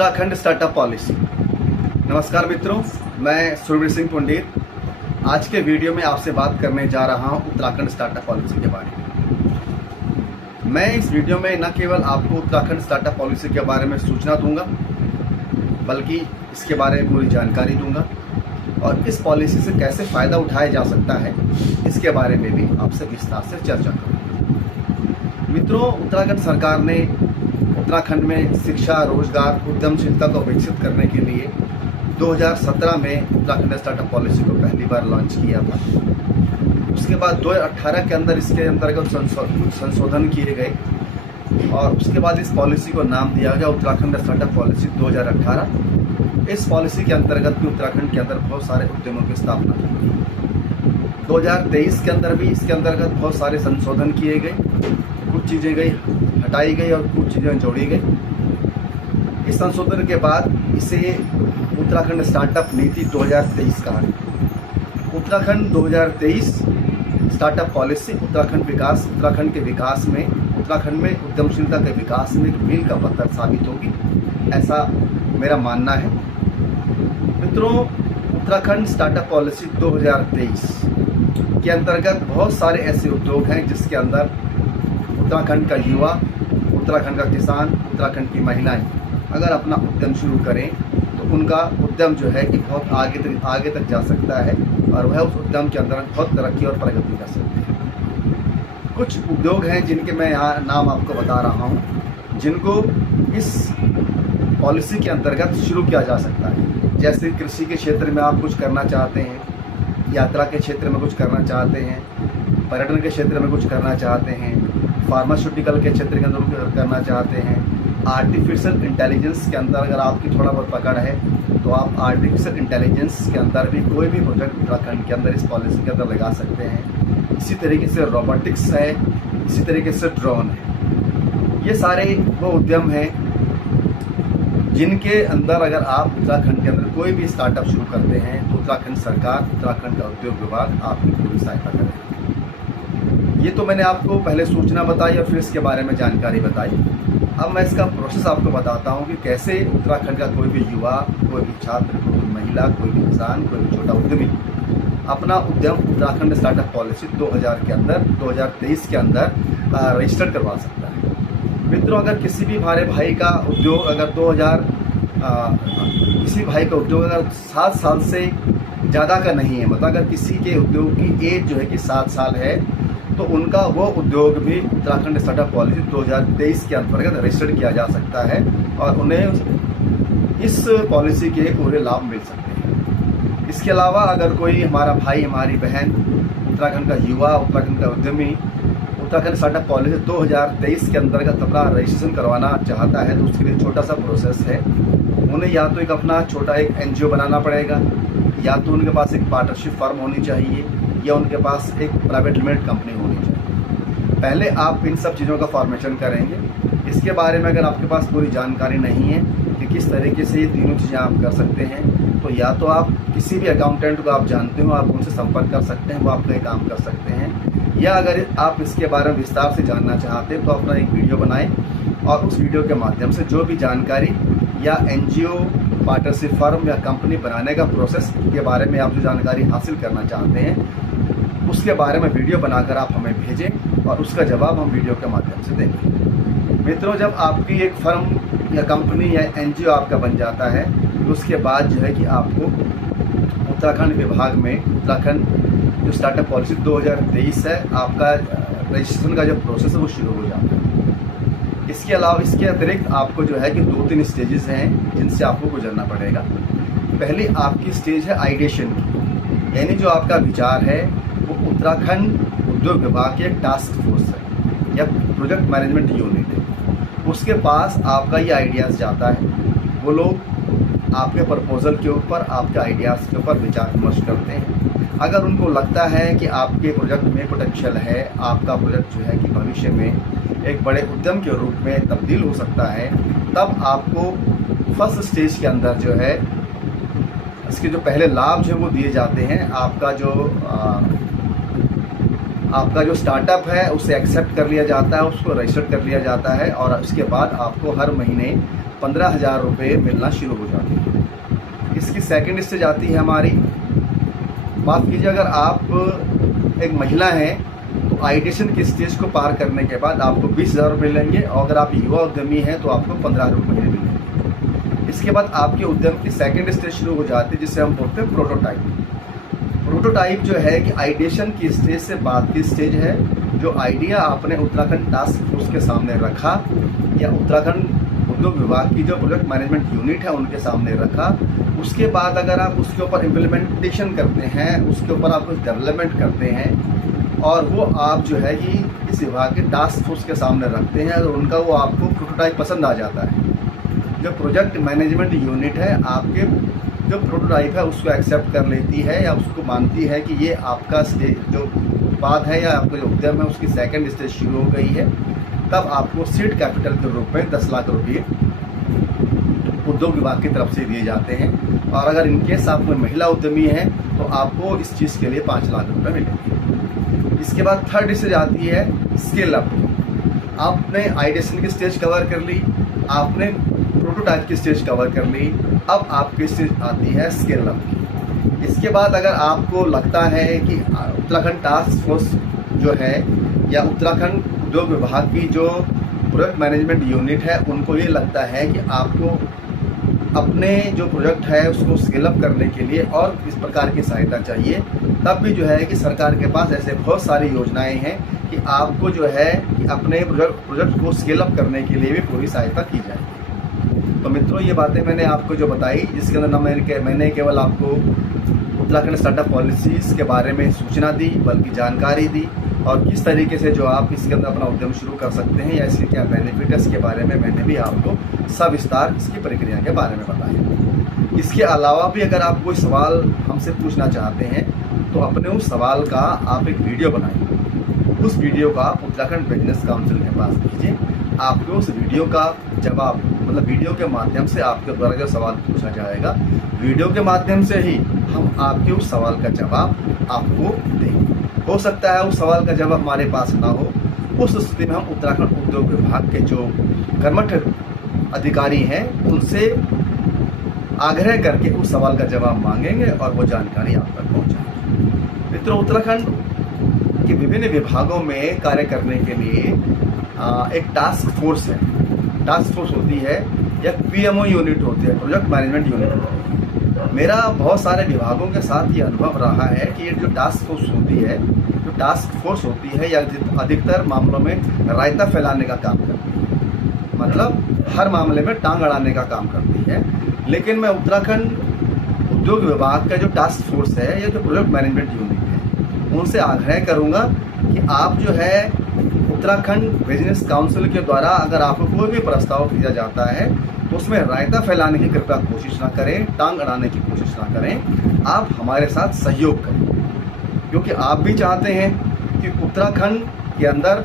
Uttarakhand startup policy. नमस्कार मित्रों, मैं सुरवीर सिंह पंडित आज के वीडियो में आपसे बात करने जा रहा हूं उत्तराखंड स्टार्टअप पॉलिसी के बारे में। मैं इस वीडियो में न केवल आपको उत्तराखंड स्टार्टअप पॉलिसी के बारे में सूचना दूंगा, बल्कि इसके बारे में पूरी जानकारी दूंगा और इस पॉलिसी से कैसे फ़ायदा उठाया जा सकता है इसके बारे में भी आपसे विस्तार से चर्चा करूँगा। मित्रों, उत्तराखंड सरकार ने उत्तराखंड में शिक्षा, रोजगार, उद्यमशीलता को विकसित करने के लिए 2017 में उत्तराखंड स्टार्टअप पॉलिसी को पहली बार लॉन्च किया था। उसके बाद 2018 के अंदर इसके अंतर्गत संशोधन किए गए और उसके बाद इस पॉलिसी को नाम दिया गया उत्तराखंड स्टार्टअप पॉलिसी 2018। इस पॉलिसी के अंतर्गत भी उत्तराखंड के अंदर बहुत सारे उद्यमों की स्थापना की। 2023 के अंदर भी इसके अंतर्गत बहुत सारे संशोधन किए गए, कुछ चीज़ें हटाई गई और कुछ चीज़ें जोड़ी गई। इस संशोधन के बाद इसे उत्तराखंड स्टार्टअप नीति 2023 कहा गया। उत्तराखंड 2023 स्टार्टअप पॉलिसी उत्तराखंड के विकास में, उत्तराखंड में उद्यमशीलता के विकास में एक मील का पत्थर साबित होगी, ऐसा मेरा मानना है। मित्रों, उत्तराखंड स्टार्टअप पॉलिसी 2023 के अंतर्गत बहुत सारे ऐसे उद्योग हैं जिसके अंदर उत्तराखंड का युवा, उत्तराखंड का किसान, उत्तराखंड की महिलाएं अगर अपना उद्यम शुरू करें तो उनका उद्यम जो है कि बहुत आगे तक जा सकता है और वह उस उद्यम के अंदर बहुत तरक्की और प्रगति कर सकते हैं। कुछ उद्योग हैं जिनके मैं यहाँ नाम आपको बता रहा हूँ, जिनको इस पॉलिसी के अंतर्गत शुरू किया जा सकता है। जैसे कृषि के क्षेत्र में आप कुछ करना चाहते हैं, यात्रा के क्षेत्र में कुछ करना चाहते हैं, पर्यटन के क्षेत्र में कुछ करना चाहते हैं, फार्मास्यूटिकल के क्षेत्र के अंदर करना चाहते हैं, आर्टिफिशियल इंटेलिजेंस के अंदर अगर आपकी थोड़ा बहुत पकड़ है तो आप आर्टिफिशियल इंटेलिजेंस के अंदर भी कोई भी प्रोजेक्ट उत्तराखंड के अंदर इस पॉलिसी के अंदर लगा सकते हैं। इसी तरीके से रोबोटिक्स है, इसी तरीके से ड्रोन है। ये सारे वो उद्यम हैं जिनके अंदर अगर आप उत्तराखंड के अंदर कोई भी स्टार्टअप शुरू करते हैं तो उत्तराखंड सरकार, उत्तराखंड का उद्योग विभाग आपकी पूरी सहायता करेगा। ये तो मैंने आपको पहले सूचना बताई और फिर इसके बारे में जानकारी बताई। अब मैं इसका प्रोसेस आपको बताता हूँ कि कैसे उत्तराखंड का कोई भी युवा, कोई भी छात्र, कोई भी महिला, कोई भी किसान, कोई भी छोटा उद्यमी अपना उद्यम उत्तराखंड स्टार्टअप पॉलिसी 2023 के अंदर रजिस्टर करवा सकता है। मित्रों, अगर किसी भी हमारे भाई का उद्योग अगर किसी भाई का उद्योग अगर 7 साल से ज़्यादा का नहीं है, मतलब अगर किसी के उद्योग की एज जो है कि 7 साल है, तो उनका वो उद्योग भी उत्तराखंड स्टार्टअप पॉलिसी 2023 के अंतर्गत रजिस्टर्ड किया जा सकता है और उन्हें इस पॉलिसी के पूरे लाभ मिल सकते हैं। इसके अलावा अगर कोई हमारा भाई, हमारी बहन, उत्तराखंड का युवा, उत्तराखंड का उद्यमी उत्तराखंड स्टार्टअप पॉलिसी 2023 के अंतर्गत अपना रजिस्ट्रेशन करवाना चाहता है तो उसके लिए छोटा सा प्रोसेस है। उन्हें या तो एक अपना छोटा एक NGO बनाना पड़ेगा, या तो उनके पास एक पार्टनरशिप फर्म होनी चाहिए, या उनके पास एक प्राइवेट लिमिटेड कंपनी होनी चाहिए। पहले आप इन सब चीज़ों का फॉर्मेशन करेंगे। इसके बारे में अगर आपके पास पूरी जानकारी नहीं है कि किस तरीके से ये तीनों चीज़ें आप कर सकते हैं, तो या तो आप किसी भी अकाउंटेंट को आप जानते हो, आप उनसे संपर्क कर सकते हैं, वो आपका ये काम कर सकते हैं। या अगर आप इसके बारे में विस्तार से जानना चाहते हैं तो अपना एक वीडियो बनाएं और उस वीडियो के माध्यम से जो भी जानकारी या NGO, पार्टनरशिप फर्म या कंपनी बनाने का प्रोसेस के बारे में आप जो जानकारी हासिल करना चाहते हैं उसके बारे में वीडियो बनाकर आप हमें भेजें और उसका जवाब हम वीडियो के माध्यम से देंगे। मित्रों, जब आपकी एक फर्म या कंपनी या NGO आपका बन जाता है तो उसके बाद जो है कि आपको उत्तराखंड विभाग में उत्तराखंड जो स्टार्टअप पॉलिसी 2023 है, आपका रजिस्ट्रेशन का जो प्रोसेस है वो शुरू हो जाता है। इसके अलावा, इसके अतिरिक्त आपको जो है कि 2-3 स्टेजेस हैं जिनसे आपको गुजरना पड़ेगा। पहली आपकी स्टेज है आइडिएशन की, यानी जो आपका विचार है वो उत्तराखंड उद्योग विभाग की एक टास्क फोर्स है या प्रोजेक्ट मैनेजमेंट यूनिट है, उसके पास आपका ये आइडियाज़ जाता है। वो लोग आपके प्रपोजल के ऊपर, आपके आइडियाज़ के ऊपर विचार विमर्श करते हैं। अगर उनको लगता है कि आपके प्रोजेक्ट में पोटेंशियल है, आपका प्रोजेक्ट जो है कि भविष्य में एक बड़े उद्यम के रूप में तब्दील हो सकता है, तब आपको फर्स्ट स्टेज के अंदर जो है इसके जो पहले लाभ जो वो दिए जाते हैं। आपका जो आपका जो स्टार्टअप है उसे एक्सेप्ट कर लिया जाता है, उसको रजिस्टर कर लिया जाता है और उसके बाद आपको हर महीने 15,000 रुपये मिलना शुरू हो जाते हैं। इसकी सेकंड स्टेज आती है हमारी, माफ़ कीजिए, अगर आप एक महिला हैं तो आइडिएशन की स्टेज को पार करने के बाद आपको 20,000 रुपये मिलेंगे और अगर आप युवा उद्यमी हैं तो आपको 15,000 रुपये मिलेंगे। इसके बाद आपके उद्यम की सेकंड स्टेज शुरू हो जाती है जिसे हम बोलते हैं प्रोटोटाइप। प्रोटोटाइप जो है कि आइडिएशन की स्टेज से बाद की स्टेज है। जो आइडिया आपने उत्तराखंड टास्क फोर्स के सामने रखा या उत्तराखंड उद्योग विभाग की जो प्रोजेक्ट मैनेजमेंट यूनिट है उनके सामने रखा, उसके बाद अगर आप उसके ऊपर इम्प्लीमेंटेशन करते हैं, उसके ऊपर आप कुछ डेवलपमेंट करते हैं और वो आप जो है कि इस विभाग के टास्क फोर्स के सामने रखते हैं और उनका वो आपको प्रोटोटाइप पसंद आ जाता है, जो प्रोजेक्ट मैनेजमेंट यूनिट है आपके जो प्रोटोटाइप है उसको एक्सेप्ट कर लेती है या उसको मानती है कि ये आपका स्टेज जो उत्पाद है या आपका जो उद्यम है उसकी सेकंड स्टेज शुरू हो गई है, तब आपको सीड कैपिटल के रूप में 10 लाख रुपये उद्योग विभाग की तरफ से दिए जाते हैं। और अगर इनकेस आप कोई महिला उद्यमी है तो आपको इस चीज़ के लिए 5 लाख रुपये मिलेंगे। इसके बाद थर्ड स्टेज आती है स्केल अप। आपने आइडिएशन की स्टेज कवर कर ली, आपने प्रोटोटाइप की स्टेज कवर कर ली, अब आपकी स्टेज आती है स्केल अप की। इसके बाद अगर आपको लगता है कि उत्तराखंड टास्क फोर्स जो है या उत्तराखंड उद्योग विभाग की जो प्रोजेक्ट मैनेजमेंट यूनिट है उनको ये लगता है कि आपको अपने जो प्रोजेक्ट है उसको स्केल अप करने के लिए और इस प्रकार की सहायता चाहिए, तब भी जो है कि सरकार के पास ऐसे बहुत सारी योजनाएं हैं कि आपको जो है कि अपने प्रोजेक्ट को स्केल अप करने के लिए भी पूरी सहायता की जाएगी। तो मित्रों, ये बातें मैंने आपको जो बताई, जिसके अंदर ना मैंने केवल आपको उत्तराखंड स्टार्टअप पॉलिसीज़ के बारे में सूचना दी बल्कि जानकारी दी और किस तरीके से जो आप इसके अंदर अपना उद्यम शुरू कर सकते हैं या इसके क्या बेनिफिट है इसके बारे में मैंने भी आपको सविस्तार इसकी प्रक्रिया के बारे में बताया। इसके अलावा भी अगर आप कोई सवाल हमसे पूछना चाहते हैं तो अपने उस सवाल का आप एक वीडियो बनाइए, उस वीडियो का आप उत्तराखंड बिजनेस काउंसिल के पास भेजिए। आपको उस वीडियो का जवाब मतलब वीडियो के माध्यम से आपके द्वारा जो सवाल पूछा जाएगा, वीडियो के माध्यम से ही हम आपके उस सवाल का जवाब आपको देंगे। हो सकता है उस सवाल का जवाब हमारे पास ना हो, उस स्थिति में हम उत्तराखंड उद्योग विभाग के जो कर्मठ अधिकारी हैं उनसे आग्रह करके उस सवाल का जवाब मांगेंगे और वो जानकारी आप तक पहुँचाएंगे। मित्रों, उत्तराखंड के विभिन्न विभागों में कार्य करने के लिए एक टास्क फोर्स है। टास्क फोर्स होती है या PMO यूनिट होती है, प्रोजेक्ट मैनेजमेंट यूनिट होती है। मेरा बहुत सारे विभागों के साथ ये अनुभव रहा है कि ये जो टास्क फोर्स होती है, जो टास्क फोर्स होती है या अधिकतर मामलों में रायता फैलाने का काम करती है, मतलब हर मामले में टांग अड़ाने का काम करती है। लेकिन मैं उत्तराखंड उद्योग विभाग का जो टास्क फोर्स है या जो प्रोजेक्ट मैनेजमेंट यूनिट है उनसे आग्रह करूँगा कि आप जो है उत्तराखंड बिजनेस काउंसिल के द्वारा अगर आपको कोई भी प्रस्ताव दिया जाता है तो उसमें रायता फैलाने की कृपया कोशिश ना करें, टांग अड़ाने की कोशिश ना करें। आप हमारे साथ सहयोग करें, क्योंकि आप भी चाहते हैं कि उत्तराखंड के अंदर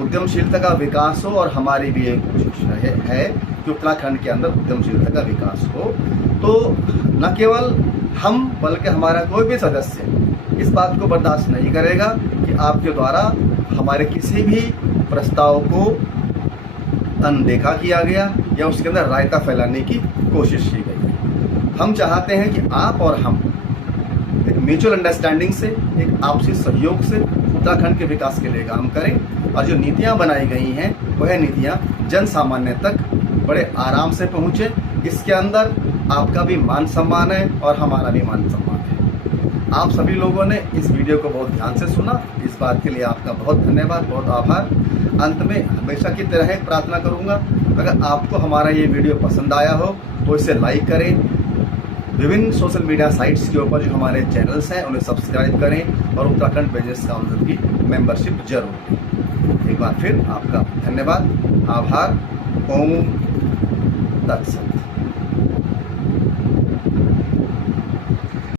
उद्यमशीलता का विकास हो और हमारी भी एक कोशिश है कि उत्तराखंड के अंदर उद्यमशीलता का विकास हो। तो न केवल हम बल्कि हमारा कोई भी सदस्य इस बात को बर्दाश्त नहीं करेगा कि आपके द्वारा हमारे किसी भी प्रस्ताव को अनदेखा किया गया या उसके अंदर रायता फैलाने की कोशिश की गई है। हम चाहते हैं कि आप और हम एक म्यूचुअल अंडरस्टैंडिंग से, एक आपसी सहयोग से उत्तराखंड के विकास के लिए काम करें और जो नीतियां बनाई गई हैं वह नीतियां जन सामान्य तक बड़े आराम से पहुंचे। इसके अंदर आपका भी मान सम्मान है और हमारा भी मान सम्मान है। आप सभी लोगों ने इस वीडियो को बहुत ध्यान से सुना, इस बात के लिए आपका बहुत धन्यवाद, बहुत आभार। अंत में हमेशा की तरह एक प्रार्थना करूंगा, अगर आपको हमारा ये वीडियो पसंद आया हो तो इसे लाइक करें, विभिन्न सोशल मीडिया साइट्स के ऊपर जो हमारे चैनल्स हैं उन्हें सब्सक्राइब करें और उत्तराखंड बिजनेस काउंसिल की मेंबरशिप जरूर लें। एक बार फिर आपका धन्यवाद, आभार। ओम तत्सत।